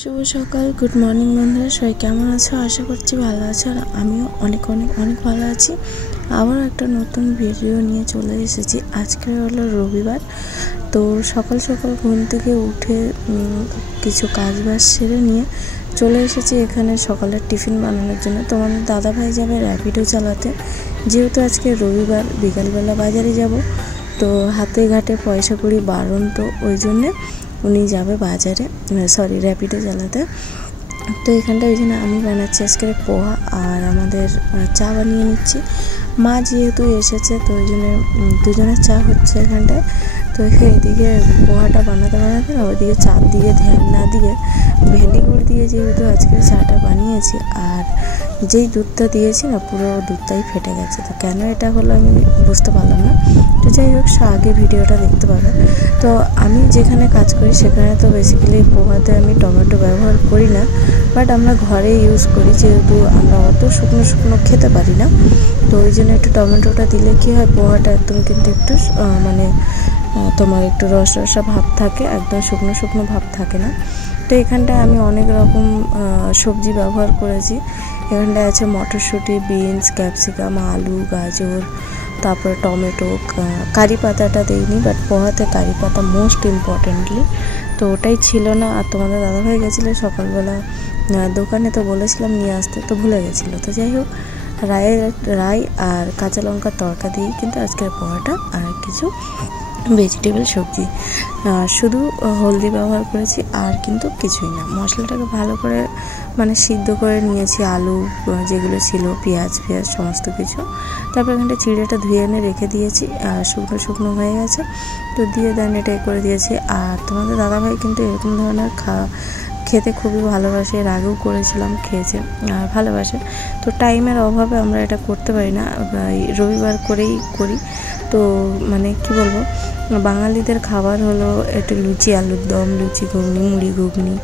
শুভ সকাল, good morning বন্ধুরা। সবাই কেমন আছো? আশা করছি ভালো আছো। আর আমিও অনেক অনেক অনেক ভালো আছি। আবার একটা নতুন ভিডিও নিয়ে চলে এসেছি। আজকে হলো রবিবার, তো সকাল সকাল ঘুম থেকে উঠে কিছু কাজ বাজ সেরে নিয়ে চলে এসেছি এখানে সকালের টিফিন বানানোর জন্য। তোমাদের দাদাভাই যাবে র্যাপিডো চালাতে, যেহেতু আজকে রবিবার। বিকালবেলা বাজারে যাব, তো হাতে ঘাটে পয়সা কড়ি বারণ, তো ওই জন্যে উনি যাবে বাজারে, র্যাপিডো চালাতে। তো এখানটা ওই জন্য আমি বানাচ্ছি আজকে পোহা, আর আমাদের চা বানিয়ে নিচ্ছি। মা যেহেতু এসেছে, তো ওই জন্য দুজনের চা হচ্ছে এখানটায়। তো এদিকে পোহাটা বানাতে বানাতে না ওইদিকে চার দিকে ধ্যান না দিয়ে ভেন্ডি গুড় দিয়ে যেহেতু আজকে চাটা বানিয়েছি, আর যেই দুধটা দিয়েছি না পুরো দুধটাই ফেটে গেছে। তো কেন এটা হলো আমি বুঝতে পারলাম না। তো যাই হোক, আগে ভিডিওটা দেখতে পাবে। তো আমি যেখানে কাজ করি সেখানে তো বেসিক্যালি পোহাতে আমি টমেটো ব্যবহার করি না, বাট আমরা ঘরে ইউজ করি, যেহেতু আমরা অত শুকনো শুকনো খেতে পারি না। তো ওই জন্য একটু টমেটোটা দিলে কী হয়, পোহাটা একদম কিন্তু একটু তোমার একটু রস রসা ভাব থাকে, একদম শুকনো শুকনো ভাব থাকে না। তো এখানটায় আমি অনেক রকম সবজি ব্যবহার করেছি। এখানটায় আছে মটরশুঁটি, বিনস, ক্যাপসিকাম, আলু, গাজর, তারপরে টমেটো। কারি পাতাটা দিইনি, বাট পোহাতে কারি পাতা মোস্ট ইম্পর্টেন্টলি, তো ওটাই ছিল না। আর তোমাদের দাদাভাই গেছিলো সকালবেলা দোকানে, তো বলেছিলাম নিয়ে আসতে, তো ভুলে গেছিলো। তো যাই হোক, রাই আর কাঁচা লঙ্কার তড়কা দিয়েই কিন্তু আজকের পোহাটা, আর কিছু ভেজিটেবল সবজি, শুধু হলদি ব্যবহার করেছি, আর কিন্তু কিছুই না। মশলাটাকে ভালো করে সিদ্ধ করে নিয়েছি, আলু যেগুলো ছিল, পেঁয়াজ সমস্ত কিছু। তারপর এখানটা চিড়েটা ধুয়ে এনে রেখে দিয়েছি, আর শুকনো শুকনো হয়ে গেছে, তো দিয়ে দেন এটা করে দিয়েছি। আর তোমাদের দাদাভাই কিন্তু এরকম ধরনের খেতে খুবই ভালোবাসে, এর আগেও করেছিলাম, খেয়েছে আর ভালোবাসে। তো টাইমের অভাবে আমরা এটা করতে পারি না, রবিবার করেই করি। তো কি বলবো, বাঙালিদের খাবার হলো একটু লুচি, আলুর দম, লুচি ঘুগনি, মুড়ি ঘুগনি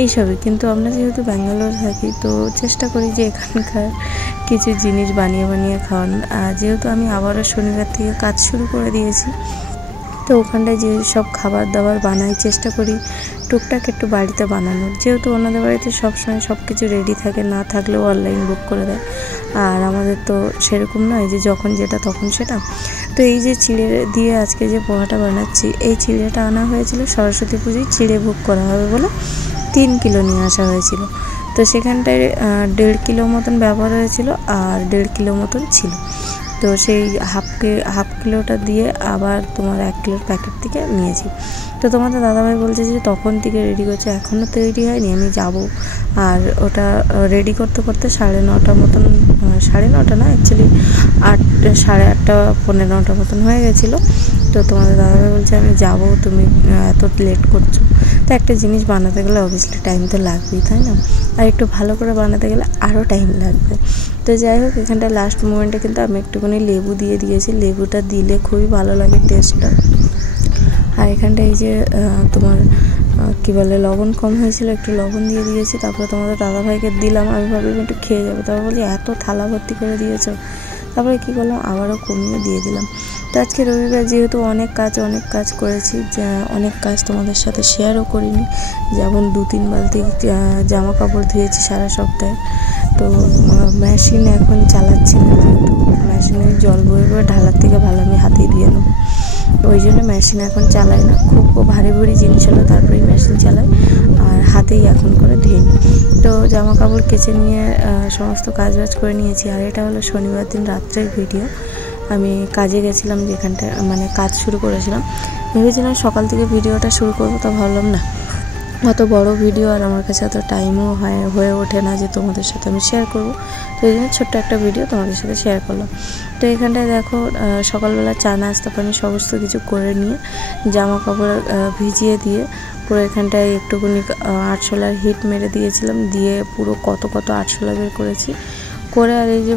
এইসবই। কিন্তু আমরা যেহেতু ব্যাঙ্গালোর থাকি, তো চেষ্টা করি যে এখানকার কিছু জিনিস বানিয়ে বানিয়ে খাওয়ানোর। আর যেহেতু আমি আবারও শনিবার থেকে কাজ শুরু করে দিয়েছি, তো ওখানটায় যে সব খাবার দাবার বানাই, চেষ্টা করি টুকটাক একটু বাড়িতে বানানোর। যেহেতু ওনাদের বাড়িতে সবসময় সব কিছু রেডি থাকে, না থাকলেও অনলাইন বুক করে দেয়। আর আমাদের তো সেরকম নয় যে যখন যেটা তখন সেটা। তো এই যে চিড়ে দিয়ে আজকে যে পোহাটা বানাচ্ছি, এই চিড়েটা আনা হয়েছিল সরস্বতী পুজোয়, চিড়ে ভোগ করা হবে বলে 3 কিলো নিয়ে আসা হয়েছিল। তো সেখানটায় 1.5 কিলো মতন ব্যবহার হয়েছিল, আর 1.5 কিলো মতন ছিল। তো সেই হাফ কিলোটা দিয়ে আবার তোমার 1 কিলোর প্যাকেট থেকে নিয়েছি। তো তোমাদের দাদাভাই বলছে যে তখন থেকে রেডি করছে, এখনও তৈরি হয়নি, আমি যাব। আর ওটা রেডি করতে করতে 9:30 মতন, 9:30 না অ্যাকচুয়ালি 8, 8:30, 9:15 মতন হয়ে গেছিলো। তো তোমাদের দাদাভাই বলছে আমি যাব, তুমি এত লেট করছো। তো একটা জিনিস বানাতে গেলে অবভিয়াসলি টাইম তো লাগবেই, তাই না? আর একটু ভালো করে বানাতে গেলে আরও টাইম লাগবে। তো যাই হোক, এখানটা লাস্ট মোমেন্টে কিন্তু আমি একটুখানি লেবু দিয়ে দিয়েছি। লেবুটা দিলে খুবই ভালো লাগে টেস্টটা। আর এখানটা এই যে তোমার কী বলে, লবণ কম হয়েছিল, একটু লবণ দিয়ে দিয়েছি। তারপরে তোমাদের দাদাভাইকে দিলাম, আমি ভাবলাম একটু খেয়ে যাবো। তারপর বলি এত থালা ভর্তি করে দিয়েছো। তারপরে কী করলাম, আবারও কমিয়ে দিয়ে দিলাম। তো আজকে রবিবার যেহেতু অনেক কাজ করেছি, অনেক কাজ তোমাদের সাথে শেয়ারও করিনি। যেমন 2-3 বালতি জামা কাপড় ধুয়েছি সারা সপ্তাহে। তো মেশিন এখন চালাচ্ছি না, যেহেতু মেশিনের জল বয়ে বয়ে ঢালার থেকে ভালো আমি হাতেই ধুয়ে নেবো। ওই জন্য মেশিন এখন চালাই না, খুব ভারী ভারী জিনিস হলো তারপরেই মেশিন চালাই, আর হাতেই এখন করে ধুয়ে নিই। তো জামা কাপড় কেচে নিয়ে সমস্ত কাজবাজ করে নিয়েছি। আর এটা হলো শনিবার দিন রাত্রের ভিডিও। আমি কাজে গেছিলাম, যেখানটা কাজ শুরু করেছিলাম। ভেবেছিলাম সকাল থেকে ভিডিওটা শুরু করবো, তা ভাবলাম না, অত বড় ভিডিও আর আমার কাছে এত টাইমও হয়ে ওঠে না যে তোমাদের সাথে আমি শেয়ার করব। তো এই জন্য ছোট্ট একটা ভিডিও তোমাদের সাথে শেয়ার করলাম। তো এখানটায় দেখো, সকালবেলা চা নাস্তা পানি সমস্ত কিছু করে নিয়ে জামা কাপড় ভিজিয়ে দিয়ে পুরো এখানটায় একটুখানি আরশোলার হিট মেরে দিয়েছিলাম, দিয়ে পুরো কত আরশোলা বের করেছি করে। আর এই যে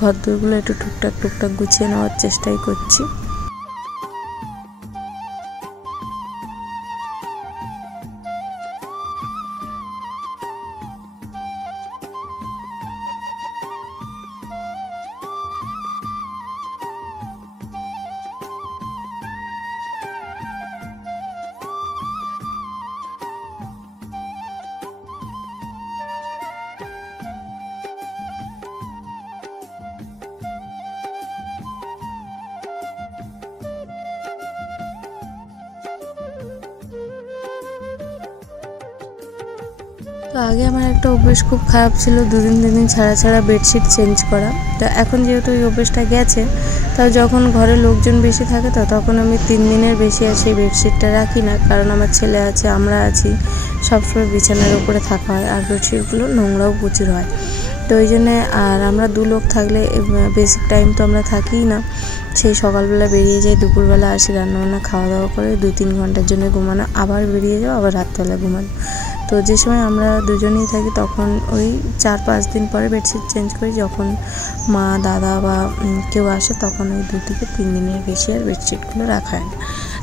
ঘর দোরগুলো একটু টুকটাক গুছিয়ে নেওয়ার চেষ্টাই করছি। তো আগে আমার একটা অভ্যেস খুব খারাপ ছিল, দুদিন ছাড়া ছাড়া বেডশিট চেঞ্জ করা। তো এখন যেহেতু ওই অভ্যেসটা গেছে, তাও যখন ঘরে লোকজন বেশি থাকে তো তখন আমি 3 দিনের বেশি আর সেই বেডশিটটা রাখি না, কারণ আমার ছেলে আছে, আমরা আছি, সবসময় বিছানার উপরে থাকা হয় আর বেডশিটগুলো নোংরাও প্রচুর হয়। তো ওই জন্যে, আর আমরা 2 লোক থাকলে বেসিক টাইম তো আমরা থাকিই না, সেই সকালবেলা বেরিয়ে যাই, দুপুরবেলা আসি, রান্নাবান্না খাওয়া দাওয়া করে 2-3 ঘন্টার জন্য ঘুমানো, আবার বেরিয়ে যাও, আবার রাত্রেবেলা ঘুমানো। তো যে সময় আমরা দুজনেই থাকি তখন ওই 4-5 দিন পরে বেডশিট চেঞ্জ করি, যখন মা, দাদা বা কেউ আসে তখন ওই 2 থেকে 3 দিনের বেশি আর বেডশিটগুলো রাখা হয় না।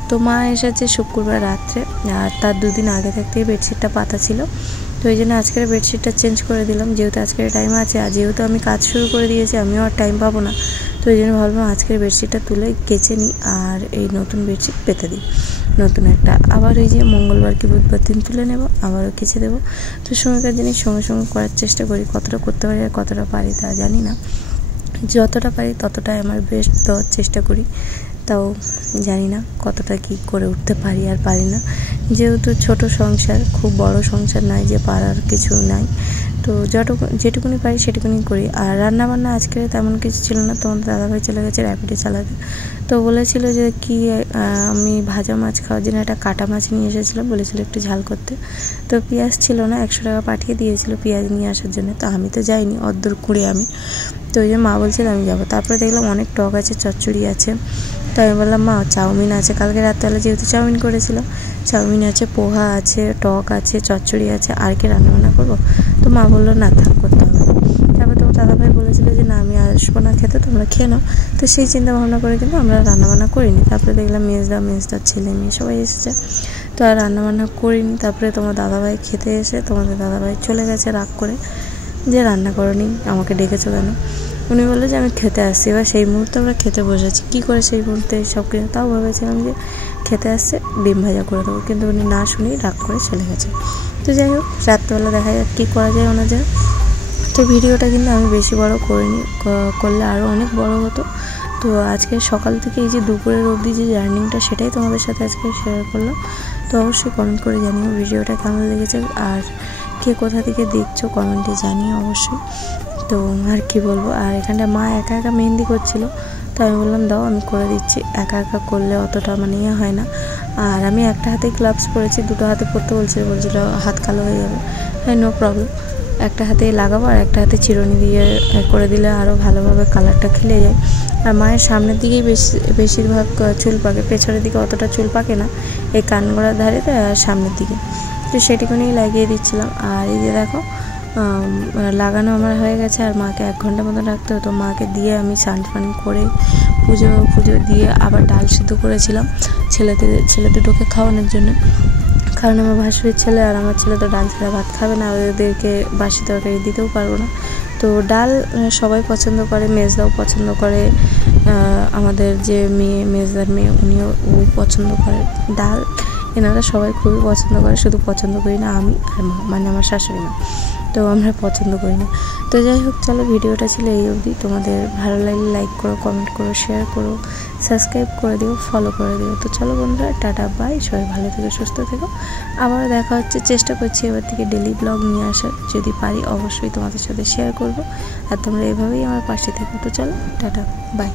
তো মা এসেছে শুক্রবার রাত্রে, আর তার 2 দিন আগে থাকতেই বেডশিটটা পাতা ছিল। তো ওই জন্য আজকের বেডশিটটা চেঞ্জ করে দিলাম, যেহেতু আজকের টাইম আছে, আর যেহেতু আমি কাজ শুরু করে দিয়েছি আমিও আর টাইম পাবো না। তো ওই জন্য ভাবলাম আজকের বেডশিটটা তুলে কেচে নিই আর এই নতুন বেডশিট পেতে দিই, নতুন একটা। আবার ওই যে মঙ্গলবার কি বুধবার দিন তুলে নেব, আবারও কেচে দেবো। তো সময়কার জিনিস সঙ্গে সঙ্গে করার চেষ্টা করি, কতটা করতে পারি আর কতটা পারি তা জানি না, যতটা পারি ততটাই আমার বেস্ট দেওয়ার চেষ্টা করি। তাও জানি না কতটা কি করে উঠতে পারি আর পারি না, যেহেতু ছোট সংসার, খুব বড় সংসার নয় যে পারার কিছু নাই। তো যেটুকুনি পারি সেটুকুনি করি। আর রান্নাবান্না আজকে তেমন কিছু ছিল না, তোমাদের দাদাভাই চলে গেছে র্যাপিডে চালাতে। তো বলেছিল যে কি আমি ভাজা মাছ খাওয়ার জন্য একটা কাটা মাছ নিয়ে এসেছিলাম, বলেছিল একটু ঝাল করতে। তো পেঁয়াজ ছিল না, 100 টাকা পাঠিয়ে দিয়েছিল পেঁয়াজ নিয়ে আসার জন্য। তো আমি তো যাইনি, অদ্দূর কুড়ে আমি। তো ওই যে মা বলছিল আমি যাবো, তারপরে দেখলাম অনেক টক আছে, চচ্চড়ি আছে। তো আমি বললাম মা চাউমিন আছে, কালকে রাত্রেবেলা যেহেতু চাউমিন করেছিল, চাউমিন আছে, পোহা আছে, টক আছে, চচ্চড়ি আছে, আর কি রান্নাবান্না করবো? তো মা বললো না থাক, করতে হবে। তারপর তোমার দাদাভাই বলেছিল যে না আমি আসবো না খেতে, তোমরা খেয়ে নাও। তো সেই চিন্তা ভাবনা করে কিন্তু আমরা রান্নাবান্না করিনি। তারপরে দেখলাম মেজদার ছেলে মেয়ে সবাই এসেছে, তো আর রান্নাবান্না করিনি। তারপরে তোমার দাদাভাই খেতে এসে তোমাদের দাদাভাই চলে গেছে রাগ করে, যে রান্না করনি, আমাকে ডেকেছো কেন? উনি বললো যে আমি খেতে আসছি। এবার সেই মুহূর্তে আমরা খেতে বসেছি, কী করে সেই মুহূর্তে সব কিছু, তাও ভেবেছিলাম যে খেতে আসছে ডিম ভাজা করে দেবো, কিন্তু উনি না শুনেই রাগ করে চলে গেছে। তো যাই হোক, রাত্রেবেলা দেখা যাক কী করা যায় ওনাদের। তো ভিডিওটা কিন্তু আমি বেশি বড় করিনি, করলে আরও অনেক বড় হতো। তো আজকে সকাল থেকে এই যে দুপুরের অবধি যে জার্নিংটা, সেটাই তোমাদের সাথে আজকে শেয়ার করলাম। তো অবশ্যই কমেন্ট করে জানিও ভিডিওটা কেমন লেগেছে, আর কে কোথা থেকে দেখছো কমেন্টে জানিও অবশ্যই। তো আর কি বলবো, আর এখানটা মা একা একা মেহেন্দি করছিলো, তো আমি বললাম দাও আমি করে দিচ্ছি, একা একা করলে অতটা মানে ইয়ে হয় না। আর আমি একটা হাতে গ্লাভস পরেছি, 2টো হাতে পরতে বলছিল হাত কালো হয়ে যাবে। হ্যাঁ নো প্রবলেম, একটা হাতে লাগাবো আর একটা হাতে চিরুনি দিয়ে করে দিলে আরও ভালোভাবে কালারটা খেলে যায়। আর মায়ের সামনের দিকেই বেশিরভাগ চুল পাকে, পেছনের দিকে অতটা চুল পাকে না, এই কানগোড়ার ধারে আর সামনের দিকে। তো সেটুকুনি লাগিয়ে দিচ্ছিলাম। আর এই যে দেখো লাগানো আমার হয়ে গেছে, আর মাকে 1 ঘন্টা মতো রাখতে হতো। মাকে দিয়ে আমি স্নান ফান করে পুজো দিয়ে আবার ডাল সিদ্ধ করেছিলাম ছেলে দুটোকে খাওয়ানোর জন্য, কারণ আমার ভাসুরের ছেলে আর আমার ছেলে তো ডাল ছাড়া ভাত খাবে না, ওদেরকে বাসি তরকারি দিতেও পারবো না। তো ডাল সবাই পছন্দ করে, মেজদাও পছন্দ করে, আমাদের যে মেজদার মেয়ে ও পছন্দ করে ডাল, এনারা সবাই খুবই পছন্দ করে, শুধু পছন্দ করি না আমি আর মা, মানে আমার শাশুড়ি মা, তো আমরা পছন্দ করি না। তো যাই হোক, চলো ভিডিওটা ছিল এই অবধি। তোমাদের ভালো লাগলে লাইক করো, কমেন্ট করো, শেয়ার করো, সাবস্ক্রাইব করে দিও, ফলো করে দিও। তো চলো বন্ধুরা, টাটা বাই, সবাই ভালো থেকো, সুস্থ থেকো। আবার দেখা হচ্ছে, চেষ্টা করছি এবার থেকে ডেলি ব্লগ নিয়ে আসার, যদি পারি অবশ্যই তোমাদের সাথে শেয়ার করব। আর তোমরা এভাবেই আমার পাশে থেকো। তো চলো টাটা বাই।